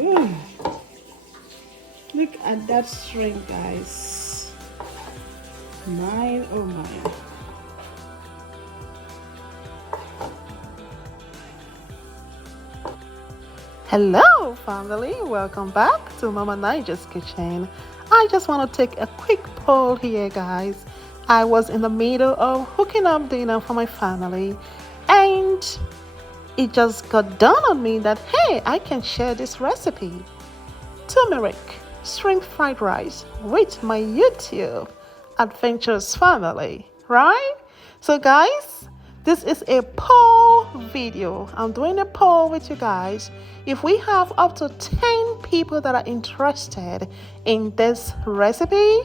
Ooh, look at that shrimp, guys. My, oh my. Hello, family. Welcome back to Mama Naija's Kitchen. I just want to take a quick poll here, guys. I was in the middle of hooking up dinner for my family, and it just got done on me that, hey, I can share this recipe. Turmeric Shrimp Fried Rice with my YouTube adventurous family, right? So, guys, this is a poll video. I'm doing a poll with you guys. If we have up to 10 people that are interested in this recipe,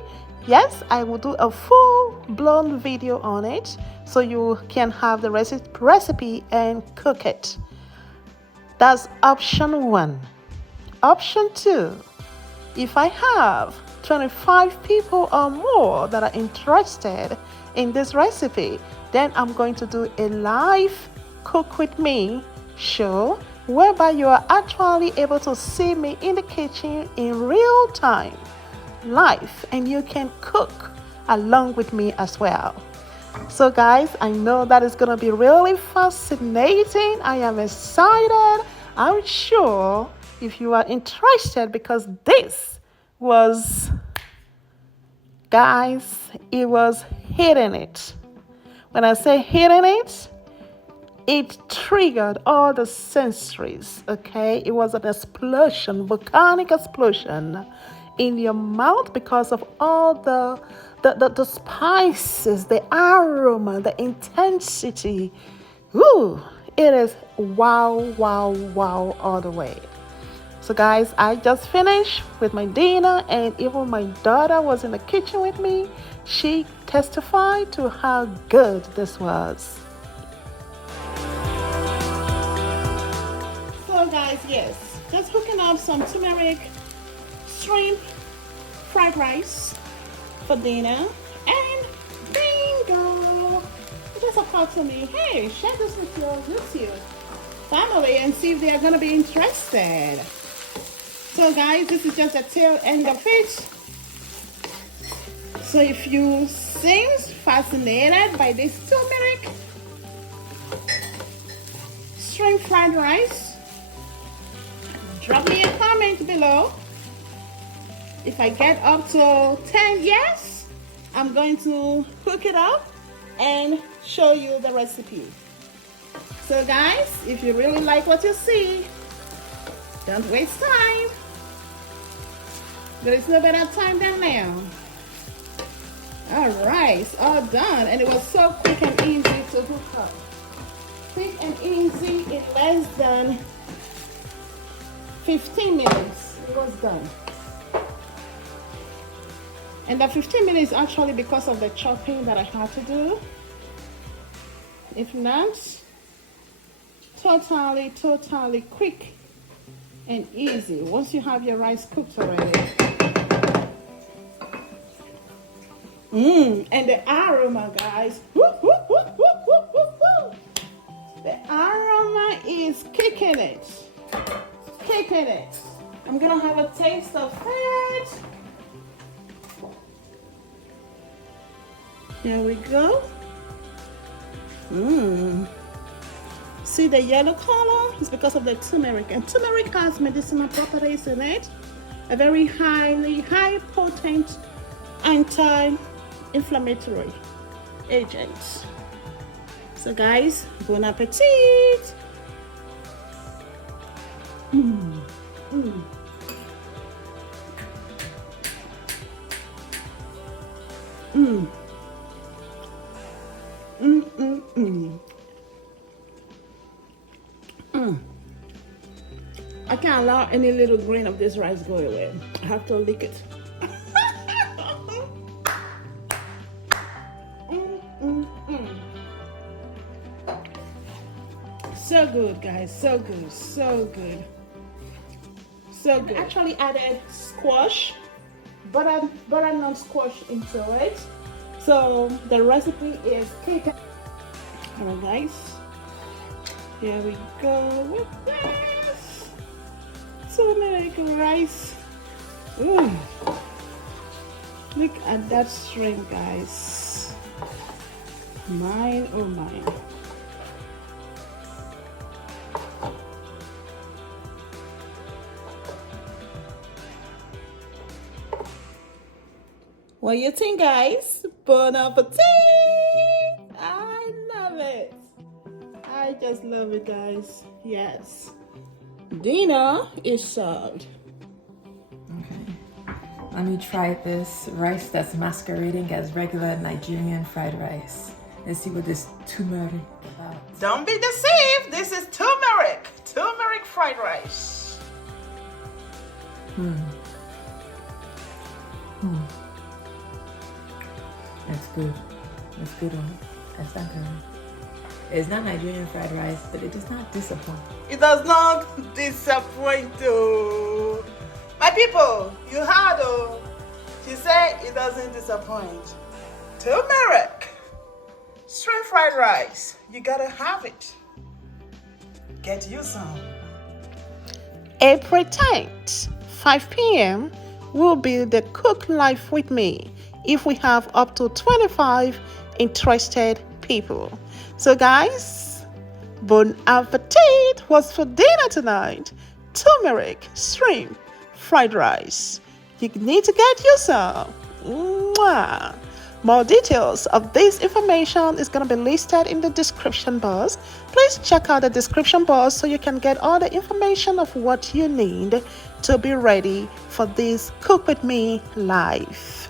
yes, I will do a full-blown video on it so you can have the recipe and cook it. That's option 1. Option 2, if I have 25 people or more that are interested in this recipe, then I'm going to do a live cook with me show whereby you are actually able to see me in the kitchen in real time, live, and you can cook along with me as well. So guys, I know that is going to be really fascinating. I am excited. I'm sure if you are interested, because this was, guys, it was hitting it. When I say hitting it, it triggered all the sensories, okay? It was an explosion, volcanic explosion in your mouth because of all the spices, the aroma, the intensity. Ooh, it is wow, wow, wow all the way. So guys, I just finished with my dinner, and even my daughter was in the kitchen with me. She testified to how good this was. So guys, yes, just hooking up some turmeric shrimp fried rice for dinner, and bingo! It just occurred to me, hey, share this with your YouTube family and see if they are going to be interested. So guys, this is just the tail end of it. So if you seem fascinated by this turmeric shrimp fried rice, drop me a comment below. If I get up to 10 yes, I'm going to cook it up and show you the recipe. So guys, if you really like what you see, don't waste time. There is no better time than now. All right, it's all done, and it was so quick and easy to hook up. Quick and easy in less than 15 minutes. It was done. And the 15 minutes is actually because of the chopping that I had to do. If not, totally quick and easy once you have your rice cooked already. And the aroma, guys. Woo, woo, woo, woo, woo, woo, woo. The aroma is kicking it. Kicking it. I'm gonna have a taste of it. There we go. See the yellow color? It's because of the turmeric. And turmeric has medicinal properties in it. A very high potent anti-inflammatory agent. So guys, bon appetit. I can't allow any little grain of this rice go away. I have to lick it. So good, guys. So good. So good. So good. Actually added squash, butternut squash into it. So the recipe is cake. Alright, guys. Here we go with this turmeric rice. Ooh. Look at that shrimp, guys. Mine, oh mine. What you think, guys? Bon appetit! I love it. I just love it, guys. Yes. Dinner is served. Okay. Let me try this rice that's masquerading as regular Nigerian fried rice. Let's see what this turmeric is about. Don't be deceived. This is turmeric. Turmeric fried rice. That's good. That's good one. That's not good. It's not Nigerian fried rice, but it does not disappoint. It does not disappoint though. My people, you heard though. She said it doesn't disappoint. Turmeric. Shrimp fried rice. You gotta have it. Get you some. April 10th, 5 p.m. will be the Cook Life with me if we have up to 25 interested people. So guys, bon appetit. What's for dinner tonight? Turmeric shrimp fried rice. You need to get you some. Mwah. More details of this information is going to be listed in the description box. Please check out the description box so you can get all the information of what you need to be ready for this Cook With Me live.